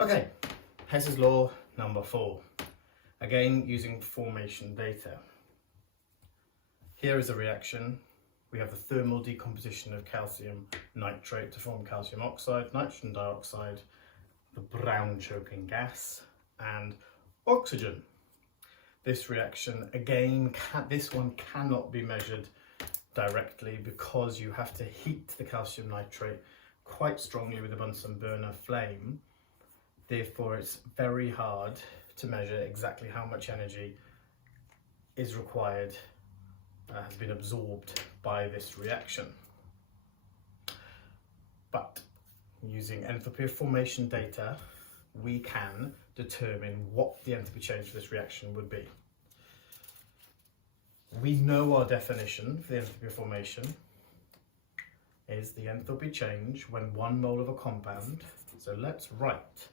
Okay, Hess's law number 4. Again, using formation data. Here is a reaction. We have the thermal decomposition of calcium nitrate to form calcium oxide, nitrogen dioxide, the brown choking gas, and oxygen. This reaction, again, this one cannot be measured directly because you have to heat the calcium nitrate quite strongly with a Bunsen burner flame. Therefore, it's very hard to measure exactly how much energy is required, has been absorbed by this reaction. But using enthalpy of formation data, we can determine what the enthalpy change for this reaction would be. We know our definition for the enthalpy of formation is the enthalpy change when 1 mole of a compound. So let's write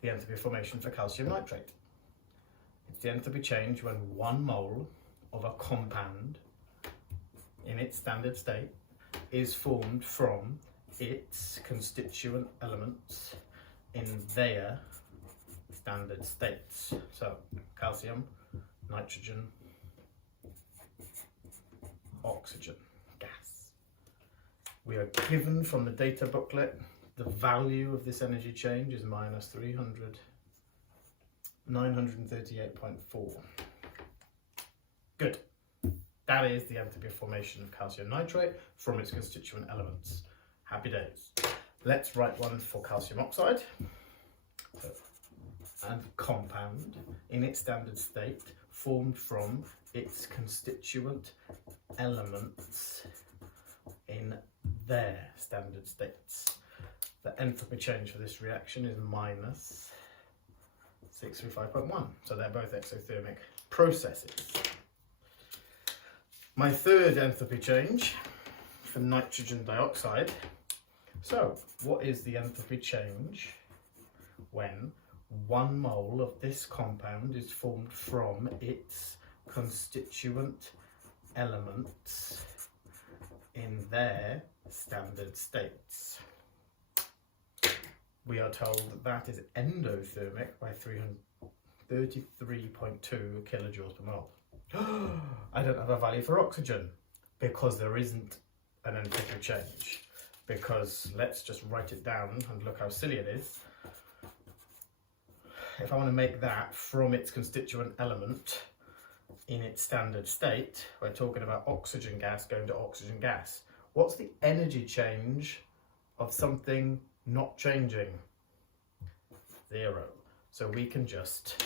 the enthalpy of formation for calcium nitrate. It's the enthalpy change when 1 mole of a compound in its standard state is formed from its constituent elements in their standard states. So calcium, nitrogen, oxygen, gas. We are given from the data booklet the value of this energy change is minus 938.4. Good. That is the enthalpy of formation of calcium nitrate from its constituent elements. Happy days. Let's write one for calcium oxide. And compound in its standard state formed from its constituent elements in their standard states. The enthalpy change for this reaction is minus 635.1. So they're both exothermic processes. My third enthalpy change for nitrogen dioxide. So what is the enthalpy change when 1 mole of this compound is formed from its constituent elements in their standard states? We are told that that is endothermic by 333.2 kilojoules per mole. I don't have a value for oxygen because there isn't an enthalpy change. Because let's just write it down and look how silly it is. If I want to make that from its constituent element in its standard state, we're talking about oxygen gas going to oxygen gas. What's the energy change of something not changing? 0. So we can just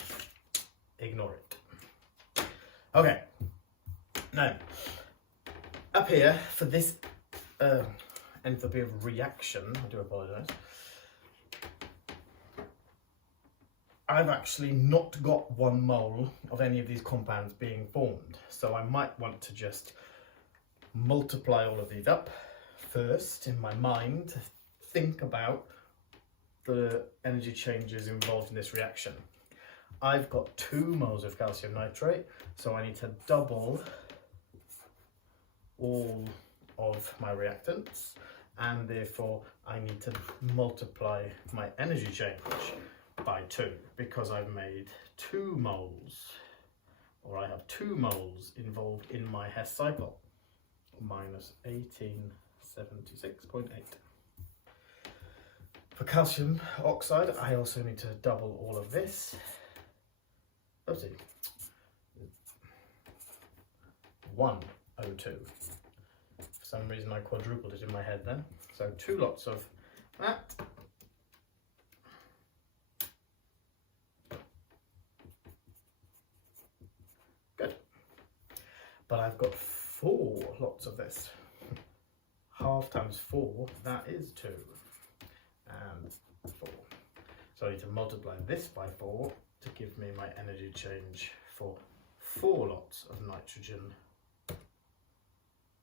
ignore it. Okay. Now, up here for this enthalpy of reaction, I do apologise, I've actually not got 1 mole of any of these compounds being formed. So I might want to just multiply all of these up first in my mind to think about the energy changes involved in this reaction. I've got 2 moles of calcium nitrate, so I need to double all of my reactants, and therefore I need to multiply my energy change by 2 because I've made 2 moles, or I have 2 moles involved in my Hess cycle, minus 1876.8. For calcium oxide, I also need to double all of this. Oopsie. 102. For some reason I quadrupled it in my head then. So 2 lots of that. Good. But I've got 4 lots of this. Half times 4, that is 2. And 4. So I need to multiply this by 4 to give me my energy change for 4 lots of nitrogen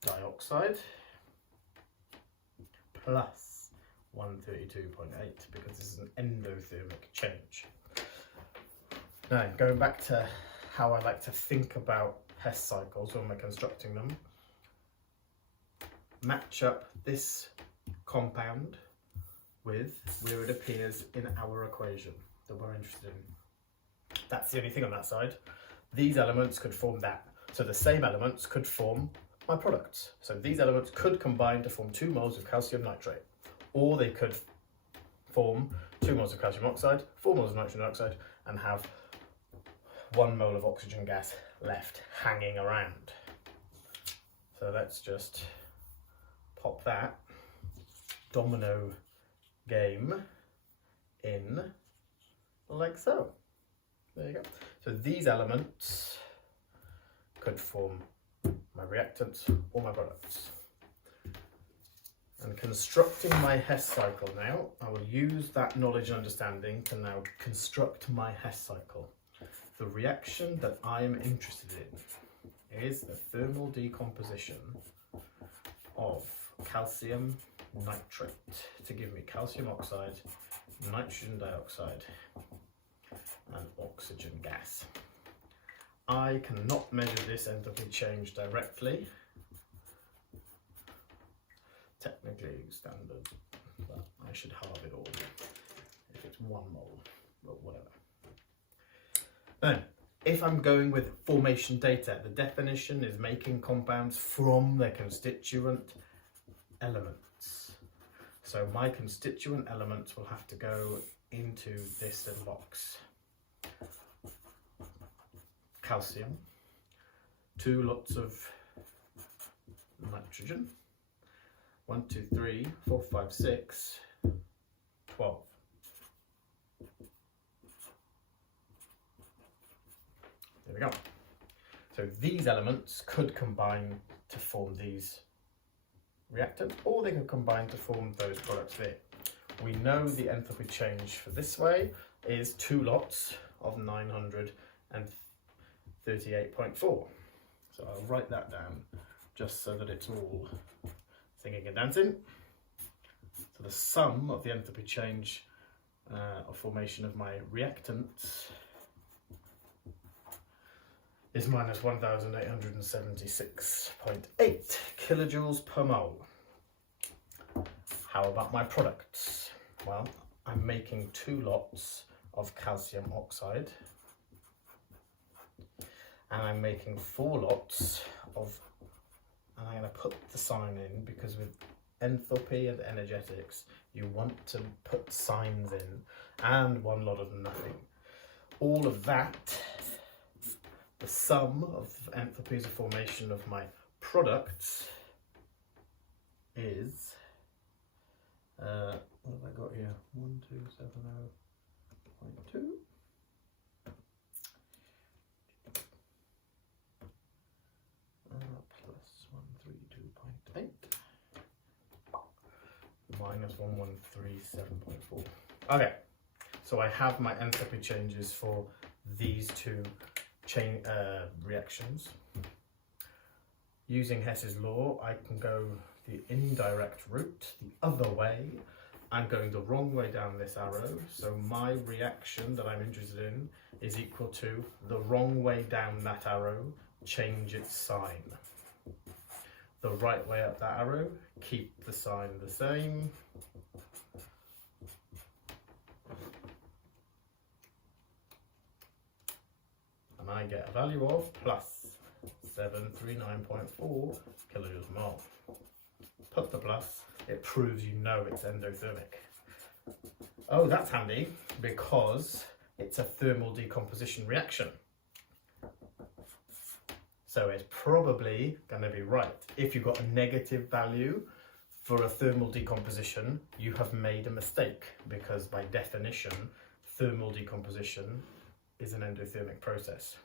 dioxide plus 132.8 because this is an endothermic change. Now, going back to how I like to think about Hess cycles when we're constructing them, match up this compound with where it appears in our equation that we're interested in. That's the only thing on that side. These elements could form that. So the same elements could form my products. So these elements could combine to form 2 moles of calcium nitrate, or they could form 2 moles of calcium oxide, 4 moles of nitrogen oxide, and have 1 mole of oxygen gas left hanging around. So let's just pop that domino game in like so. There you go. So these elements could form my reactants or my products. And constructing my Hess cycle now, I will use that knowledge and understanding to now construct my Hess cycle. The reaction that I'm interested in is the thermal decomposition of calcium nitrate to give me calcium oxide, nitrogen dioxide, and oxygen gas. I cannot measure this enthalpy change directly. Technically standard, but I should halve it all if it's 1 mole, but whatever. Then, if I'm going with formation data, the definition is making compounds from their constituent elements. So my constituent elements will have to go into this little box. Calcium, 2 lots of nitrogen, 1, 2, 3, 4, 5, 6, 12. There we go. So these elements could combine to form these reactants, or they could combine to form those products there. We know the enthalpy change for this way is 2 lots of 938.4. So I'll write that down just so that it's all singing and dancing. So the sum of the enthalpy change of formation of my reactants is minus 1876.8 kilojoules per mole. How about my products? Well, I'm making 2 lots of calcium oxide, and I'm making 4 lots of, and I'm going to put the sign in because with enthalpy and energetics you want to put signs in, and 1 lot of nothing. All of that, the sum of enthalpies of formation of my products is, what have I got here? 1270.2. Plus 132.8 minus 1137.4. Okay, so I have my enthalpy changes for these 2 chain reactions. Using Hess's law, I can go the indirect route the other way. I'm going the wrong way down this arrow, so my reaction that I'm interested in is equal to the wrong way down that arrow, change its sign. The right way up that arrow, keep the sign the same. And I get a value of plus 739.4 kilojoules per mole. Put the plus, it proves you know it's endothermic. Oh, that's handy because it's a thermal decomposition reaction. So it's probably going to be right. If you've got a negative value for a thermal decomposition, you have made a mistake because by definition, thermal decomposition is an endothermic process.